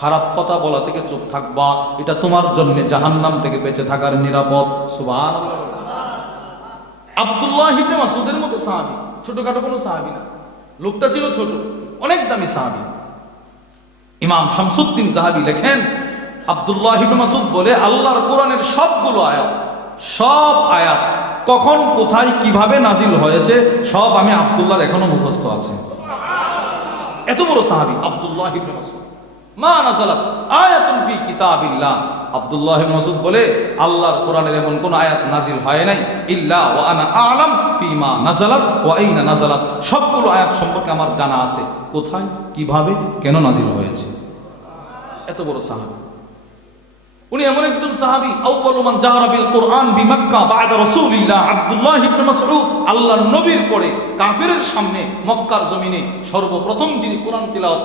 খারাপ কথা বলা থেকে চুপ থাকবা, এটা তোমার জন্য জাহান্নাম থেকে বেঁচে থাকার নিরাপদ। সুবহানাল্লাহ। আব্দুল্লাহ ইবনে মাসউদের মতো সাহাবী, ছোটখাটো কোনো সাহাবী না, লোকটা ছিল ছোট, অনেক দামি সাহাবী। ইমাম শামসুদ্দিন জাহাবী লেখেন, আব্দুল্লাহ ইবনে মাসউদ বলে, আল্লাহর কোরআনের সবগুলো আয়াত, সব আয়াত কখন কোথায় কিভাবে নাজিল হয়েছে সব আমি আব্দুল্লাহর এখনো মুখস্থ আছে। এত বড় সাহাবী আব্দুল্লাহ ইবনে মাসউদ। মা নাযালাত আয়াতুন ফি কিতাবিল্লাহ, আব্দুল্লাহ ইবনে মাসউদ বলে, আল্লাহর কোরআনের এমন কোন আয়াত নাজিল হয় নাই ইল্লা ওয়া আনা আ'লাম ফিমা নাযালাত ওয়া আইনা নাযালাত, সবগুলো আয়াত সম্পর্কে আমার জানা আছে, কোথায় কিভাবে কেন নাজিল হয়েছে। এত বড় সাহাবী উনি, এমন একজন সাহাবী, আউয়ালু মান জাহারা বিল কোরআন বিমক্কা বা'দা রাসূলিল্লাহ, আব্দুল্লাহ ইবনে মাসউদ আল্লাহর নবীর পরে কাফিরের সামনে মক্কার জমিনে সর্বপ্রথম যিনি কোরআন তিলাওয়াত